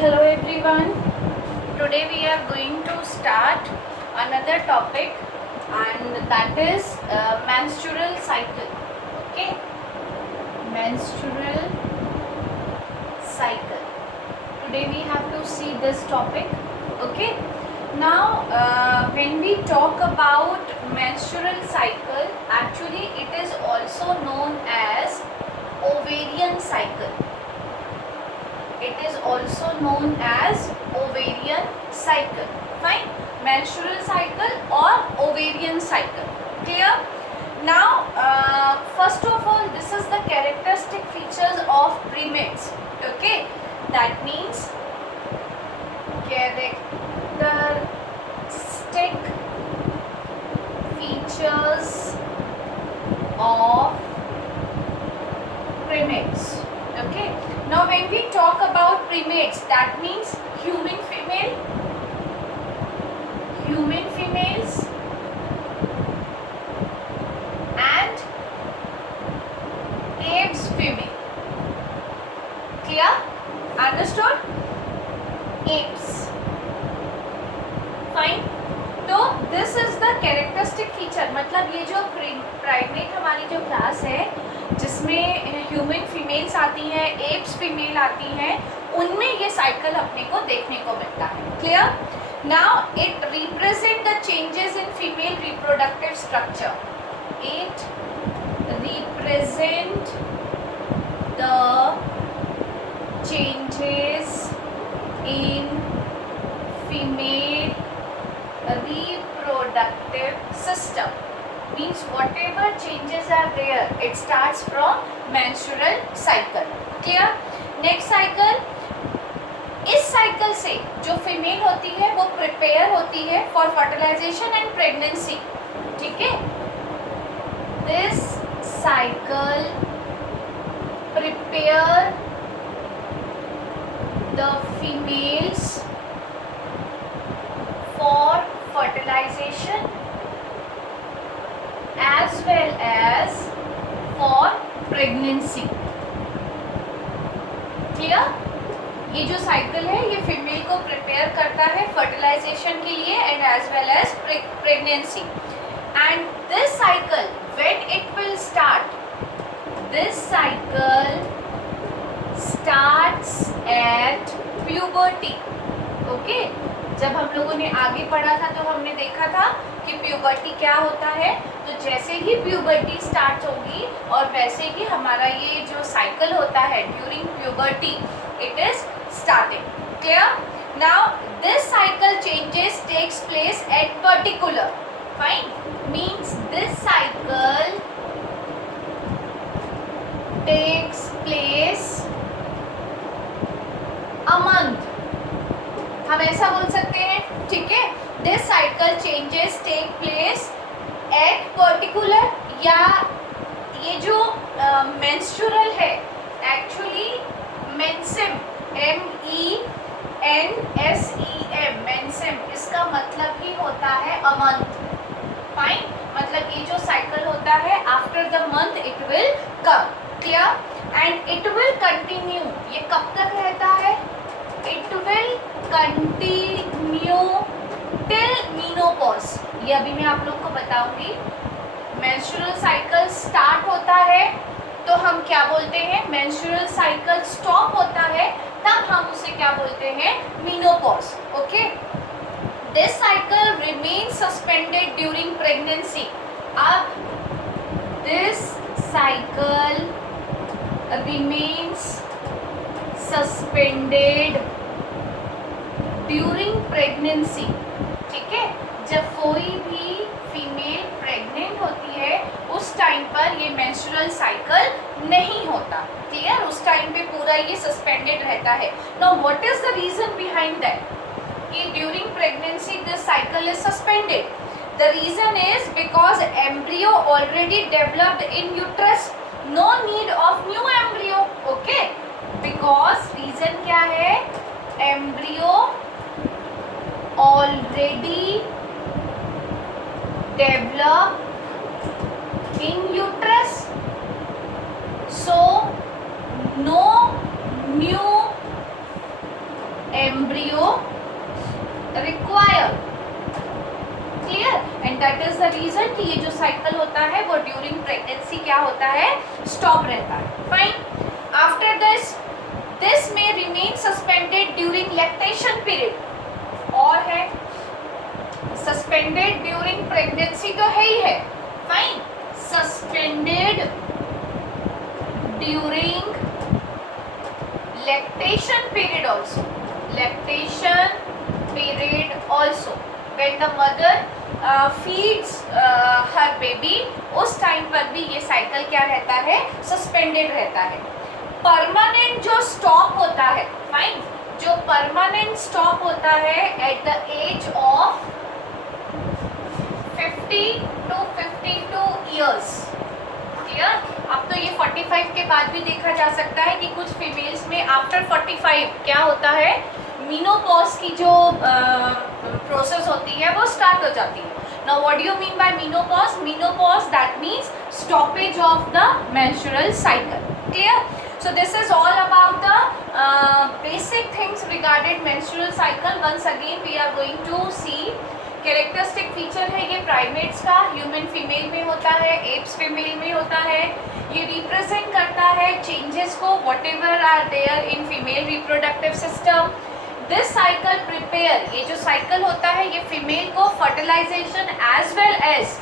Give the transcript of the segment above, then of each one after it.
Hello everyone. Today we are going to start another topic, and that is menstrual cycle. Okay, menstrual cycle. Today we have to see this topic. Okay. Now, when we talk about menstrual cycle, actually it is also known as ovarian cycle. It is also known as ovarian cycle. Fine. Menstrual cycle or ovarian cycle. Clear? Now, first of all, this is the characteristic features of premates. Okay. That means characteristic features of primates. Okay. Now when we talk about primates, that means human females and apes female. Clear? Understood? Apes. Fine. तो this is the characteristic feature, मतलब ये जो primate हमारी जो class है जिसमें human females आती हैं, एप्स फीमेल आती हैं, उनमें ये साइकिल अपने को देखने को मिलता है. Clear? Now it represent the changes in female reproductive structure. It represent the changes in female reproductive system. Means whatever changes are there, it starts from menstrual cycle. Clear? Next cycle. इस cycle से जो female होती है वो prepare होती है for fertilisation and pregnancy. ठीक है? This cycle prepare the females for fertilization as well as for pregnancy. Clear? ये जो साइकिल है ये फीमेल को प्रिपेयर करता है फर्टिलाइजेशन के लिए and as well as pregnancy. And this cycle when it will start, this cycle starts at puberty. Okay, जब हम लोगों ने आगे पढ़ा था तो हमने देखा था कि प्यूबर्टी क्या होता है. तो जैसे ही प्यूबर्टी स्टार्ट होगी और वैसे ही हमारा ये जो साइकिल होता है during puberty, it is starting. Clear? Now this cycle changes takes place at particular. Fine. Means this cycle takes place a month. हम ऐसा बोल सकते हैं. ठीक है? This cycle changes take place at particular, या ये जो मेंस्ट्रुअल है एक्चुअली मेंसेम, MENSEM, मेंसेम, इसका मतलब ही होता है अ मंथ. फाइन. मतलब ये जो साइकिल होता है after the month it will come. Clear? And it will continue. ये कब तक रहता है? It will continue till menopause. ये अभी मैं आप लोग को बताऊंगी. menstrual cycle start होता है तो हम क्या बोलते हैं? menstrual cycle stop होता है तब हम उसे क्या बोलते हैं? menopause. Okay? This cycle remains suspended during pregnancy. अब this cycle remains suspended during pregnancy. ठीक है? जब कोई भी फीमेल प्रेग्नेंट होती है उस टाइम पर ये मेंस्ट्रुअल साइकिल नहीं होता. क्लियर? उस टाइम पे पूरा ये सस्पेंडेड रहता है. Now what is the reason behind that कि during pregnancy this cycle is suspended? The reason is because embryo already developed in uterus, no need of new embryo. Okay? Because reason क्या है? Embryo already develop in uterus, so no new embryo require. Clear? And that is the reason कि ये जो cycle होता है वो during pregnancy क्या होता है, stop रहता है. Fine. After this may remain suspended during lactation period. और है suspended during pregnancy तो है ही है. Fine. Suspended during lactation period also. Lactation period also. When the mother feeds her baby, उस टाइम पर भी ये साइकिल क्या रहता है, सस्पेंडेड रहता है. परमानेंट जो स्टॉप होता है, फाइन, जो परमानेंट स्टॉप होता है at the age of 50 to 52 years. Clear? अब तो ये 45 के बाद भी देखा जा सकता है कि कुछ फीमेल्स में आफ्टर 45 क्या होता है, मीनोपॉज की जो प्रोसेस होती है वो स्टार्ट हो जाती है. Now what do you mean by menopause? Menopause that means stoppage of the menstrual cycle. Clear? So this is all about the basic things regarding menstrual cycle. Once again we are going to see characteristic feature है ये primates का, human female में होता है, apps female में होता है. ये रिप्रेजेंट करता है चेंजेस को whatever are there in female reproductive system. This cycle prepare, ये जो साइकिल होता है ये फीमेल को fertilisation as well as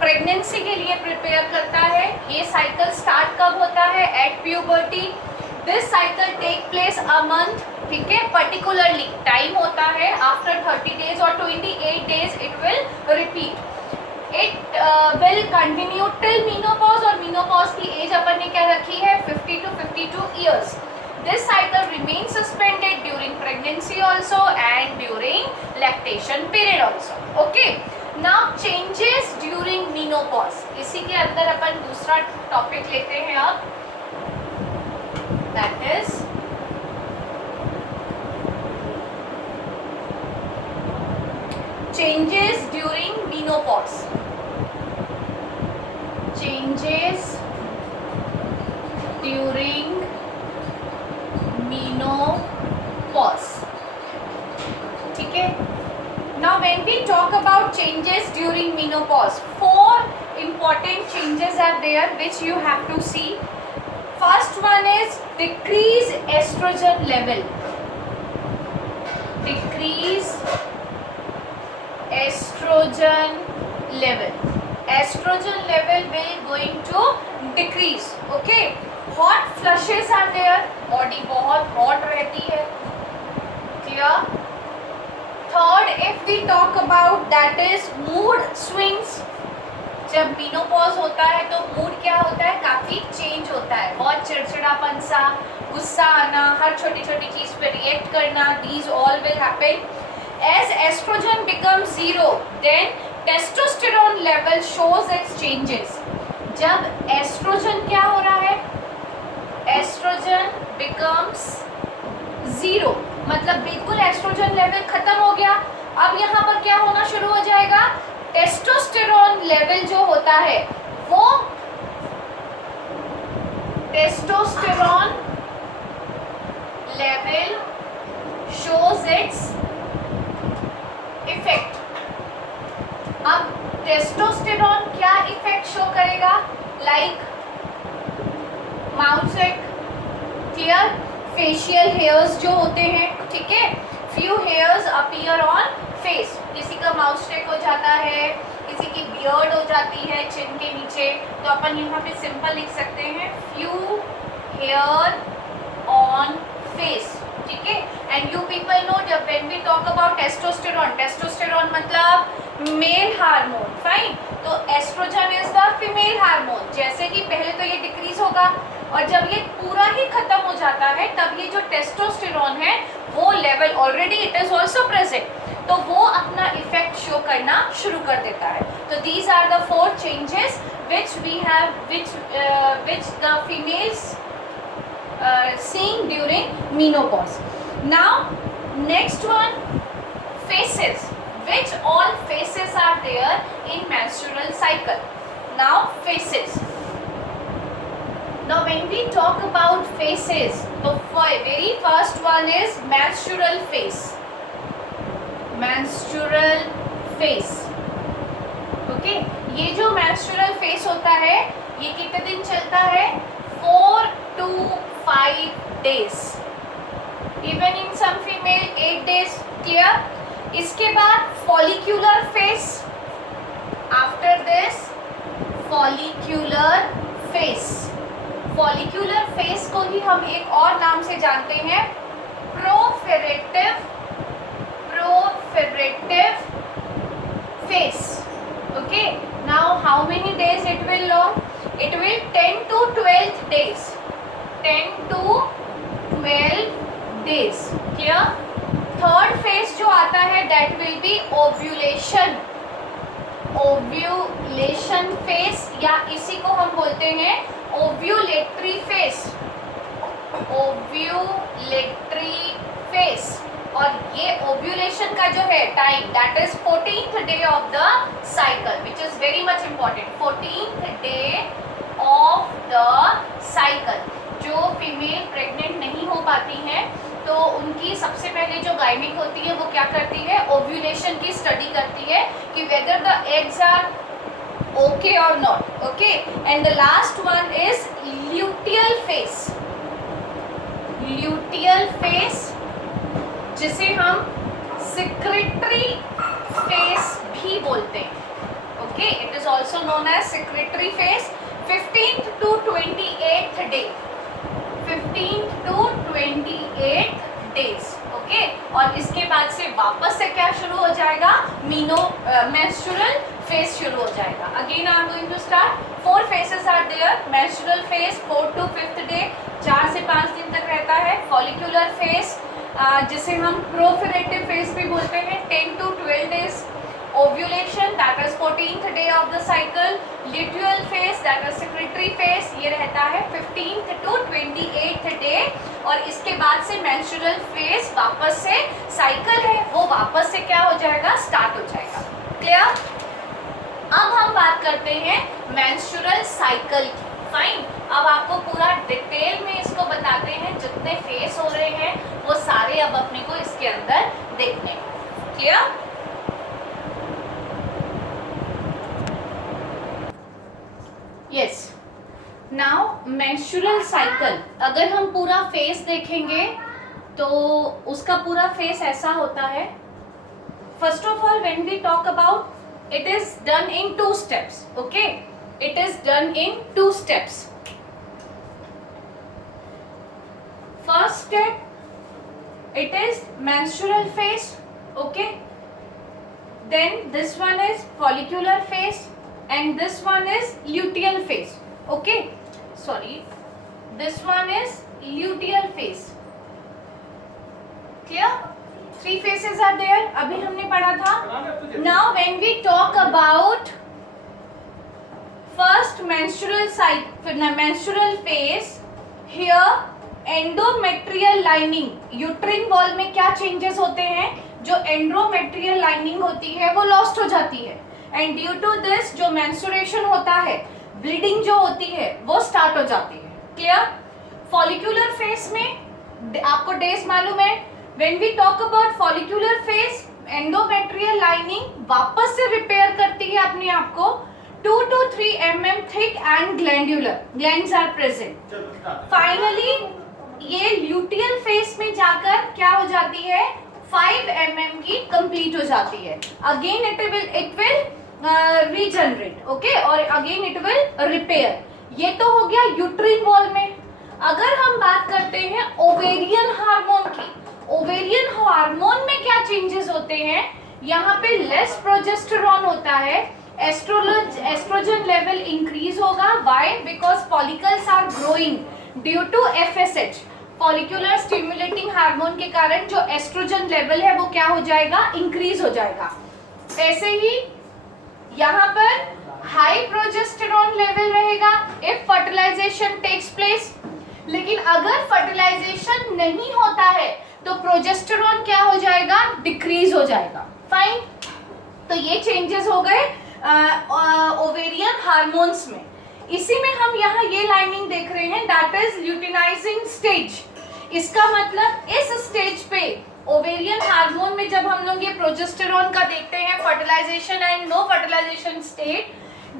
pregnancy के लिए प्रिपेयर करता है. ये साइकिल स्टार्ट कब होता है? At puberty. This cycle take place a month. ठीक है, पर्टिकुलरली टाइम होता है आफ्टर 30 days और 28 days it will repeat. It will continue till menopause, और मीनोपॉज की एज अपन ने क्या रखी है, 50 to 52 years. This cycle remain suspended during pregnancy also and during lactation period also. Okay, now changes during menopause. इसी के अंदर अपन दूसरा टॉपिक लेते हैं अब, that is changes during menopause. Changes during menopause. ठीक है. Now when we talk about changes during menopause, 4 important changes are there which you have to see. First one is decrease estrogen level. Decrease estrogen level. Estrogen level will going to decrease. Okay. Hot flushes are there. Body बहुत hot रहती है. Clear? Third, if we talk about that is mood swings. जब menopause होता है तो mood क्या होता है, काफी चेंज होता है. बहुत चिड़चिड़ापन सा, गुस्सा आना, हर छोटी छोटी चीज पे रिएक्ट करना. These all will happen. As estrogen becomes zero, then testosterone level shows its changes. जब एस्ट्रोजन क्या हो रहा है, एस्ट्रोजन becomes zero, मतलब बिल्कुल एस्ट्रोजन लेवल खत्म हो गया. अब यहाँ पर क्या होना शुरू हो जाएगा, टेस्टोस्टेरोन लेवल जो होता है वो testosterone level shows its effect. अब टेस्टोस्टेरोन क्या इफेक्ट शो करेगा, लाइक माउथ सेक. क्लियर? फेशियल हेयर्स जो होते हैं, ठीक है, few hairs appear on face. किसी का माउथ स्टेक हो जाता है, किसी की बियर्ड हो जाती है चिन के नीचे, तो अपन यहाँ पे सिंपल लिख सकते हैं फ्यू हेयर ऑन फेस. ठीक है. एंड यू पीपल नो जब when we talk about testosterone, testosterone मतलब मेल हार्मोन. फाइन. तो estrogen is the female hormone. जैसे कि पहले तो ये डिक्रीज होगा और जब ये पूरा ही खत्म हो जाता है तब ये जो टेस्टोस्टेरोन है वो level already it is also present, तो वो अपना इफेक्ट शो करना शुरू कर देता है. तो these are the 4 changes which we have which the females seeing during menopause. Now next one, phases. Which all phases are there in menstrual cycle? Now phases. Now when we talk about phases, तो very first one is menstrual phase. menstrual phase. Okay, ये जो menstrual phase होता है ये कितने दिन चलता है? 4 to 5 days. Even in some female 8 days. Clear? इसके बाद follicular phase. After this follicular phase. follicular phase को ही हम एक और नाम से जानते हैं proliferative phase. Okay, now how many days it will long? It will 10 to 12 days. 10 to 12 days. Clear? Third phase जो आता है that will be ovulation. ovulation phase या इसी को हम बोलते हैं ovulatory phase. ovulatory phase. और ये ovulation का जो है time that is 14th day of the cycle, which is very much important. 14th day of the cycle. जो फीमेल प्रेग्नेंट नहीं हो पाती हैं तो उनकी सबसे पहले जो गायनिक होती है वो क्या करती है? ओव्यूलेशन की स्टडी करती है कि whether the eggs are okay और not. Okay, and the last one is luteal phase. Luteal phase जिसे हम सिक्रेटरी फेस भी बोलते हैं. Okay, it is also known as secretory phase. 15th to 28th day. 15th to 28th days. Okay, और इसके बाद से वापस से क्या शुरू हो जाएगा? menstrual phase शुरू हो जाएगा. Again I am going to start. 4 phases are there. menstrual phase 4 to 5th day, 4 से 5 दिन तक रहता है. follicular phase जिसे हम proliferative phase भी बोलते हैं, 10 to 12 days. ovulation that is 14th day of the cycle. luteal phase that is secretory phase, ये रहता है 15th to 28th day. और इसके बाद से menstrual phase वापस से cycle है वो वापस से क्या हो जाएगा? स्टार्ट हो जाएगा. क्लियर? अब हम बात करते हैं menstrual cycle की. फाइन, अब आपको पूरा डिटेल में इसको बताते हैं. जितने फेस हो रहे हैं वो सारे अब अपने को इसके अंदर देखने हैं. Clear? Yes. Now menstrual cycle, अगर हम पूरा फेस देखेंगे तो उसका पूरा फेस ऐसा होता है. First of all when we talk about, it is done in 2 steps. Okay, it is done in 2 steps. First step, it is menstrual phase. Okay, then this one is follicular phase and this one is luteal phase. Okay, sorry, this one is luteal phase. Clear? 3 phases are there. अभी हमने पढ़ा था. Now when we talk about first menstrual phase, here endometrial lining, uterine wall में क्या changes होते हैं? जो endometrial lining होती है वो लॉस्ट हो जाती है. एंड ड्यू टू दिस जो मेंस्ट्रुएशन होता है, ब्लीडिंग जो होती है वो स्टार्ट हो जाती है. क्लियर? फॉलिक्यूलर फेज में आपको डेज मालूम है. When we talk about follicular phase, endometrial lining वापस से रिपेयर करती है अपने आप को. 2 to 3 mm thick and glandular glands are present. Finally ये ल्यूटियल फेस में जाकर क्या हो जाती है? 5 mm की कंप्लीट हो जाती है. Again it will regenerate. Okay, और अगेन इट विल रिपेयर. ये तो हो गया यूट्रिन वॉल में. अगर हम बात करते हैं ओवेरियन हार्मोन की, ओवेरियन हार्मोन में क्या चेंजेस होते हैं? यहाँ पे लेस प्रोजेस्टेरॉन होता है. एस्ट्रोजन लेवल इंक्रीज होगा. Why? Because follicles are growing due to FSH, follicular stimulating hormone के कारण जो एस्ट्रोजन लेवल है वो क्या हो जाएगा? इंक्रीज हो जाएगा. ऐसे ही यहाँ पर हाई प्रोजेस्टेरॉन लेवल रहेगा इफ फर्टिलाइजेशन टेक्स प्लेस. लेकिन अगर फर्टिलाइजेशन नहीं होता है तो प्रोजेस्टेरॉन क्या हो जाएगा? डिक्रीज हो जाएगा. फाइन, तो ये चेंजेस हो गए ओवेरियन हार्मोन्स में. इसी में हम यहाँ ये लाइनिंग देख रहे हैं, दैट इज ल्यूटिनाइजिंग स्टेज. इसका मतलब इस स्टेज पे ओवेरियन हार्मोन में जब हम लोग ये प्रोजेस्टेरॉन का देखते हैं fertilisation and no fertilisation state,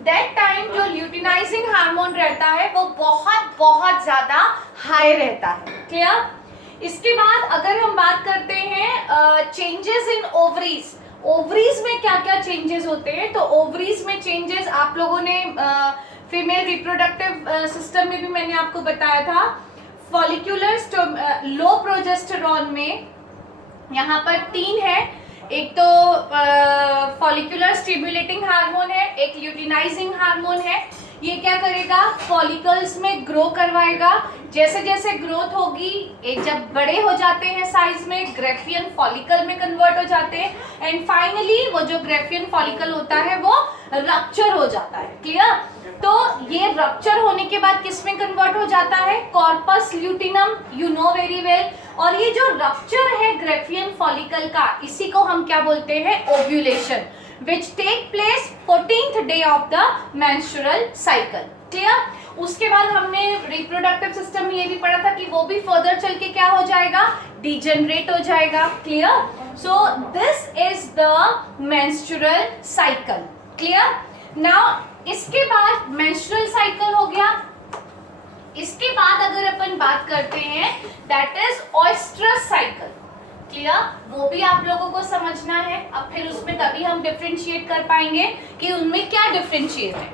that time जो ल्यूटिनाइजिंग हार्मोन रहता है वो बहुत बहुत ज्यादा हाई रहता है। क्लियर? इसके बाद अगर हम बात करते हैं चेंजेस इन ओवरीज, ओवरीज में क्या क्या चेंजेस होते हैं, तो ओवरीज में चेंजेस आप लोगों ने फीमेल रिप्रोडक्टिव सिस्टम में भी मैंने आपको बताया था। फॉलिक्यूलर लो प्रोजेस्टेरॉन में यहाँ पर 3 है, एक तो फॉलिक्यूलर स्टिमुलेटिंग हार्मोन है, एक ल्यूटिनाइजिंग हार्मोन है। ये क्या करेगा, फॉलिकल्स में ग्रो करवाएगा, जैसे जैसे ग्रोथ होगी एक जब बड़े हो जाते हैं साइज में ग्रेफियन फॉलिकल में कन्वर्ट हो जाते हैं एंड फाइनली वो जो ग्रेफियन फॉलिकल होता है वो रप्चर हो जाता है। क्लियर? तो ये रप्चर होने के बाद किस में कन्वर्ट हो जाता है, corpus luteum, you know very well. और ये जो रप्चर है ग्रेफियन फॉलिकल का, इसी को हम क्या बोलते हैं, ovulation, which take place 14th day of the menstrual cycle। Clear? उसके बाद हमने रिप्रोडक्टिव सिस्टम में ये भी पढ़ा था कि वो भी फर्दर चल के क्या हो जाएगा, डिजेनरेट हो जाएगा। Clear? So this is the menstrual cycle. Clear? Now इसके बाद मेंस्ट्रुअल साइकिल हो गया, इसके बाद अगर अपन बात करते हैं दैट इज ओएस्ट्रस साइकिल। क्लियर? वो भी आप लोगों को समझना है। अब फिर उसमें तभी हम डिफरेंशिएट कर पाएंगे कि उनमें क्या डिफरेंशिएट है।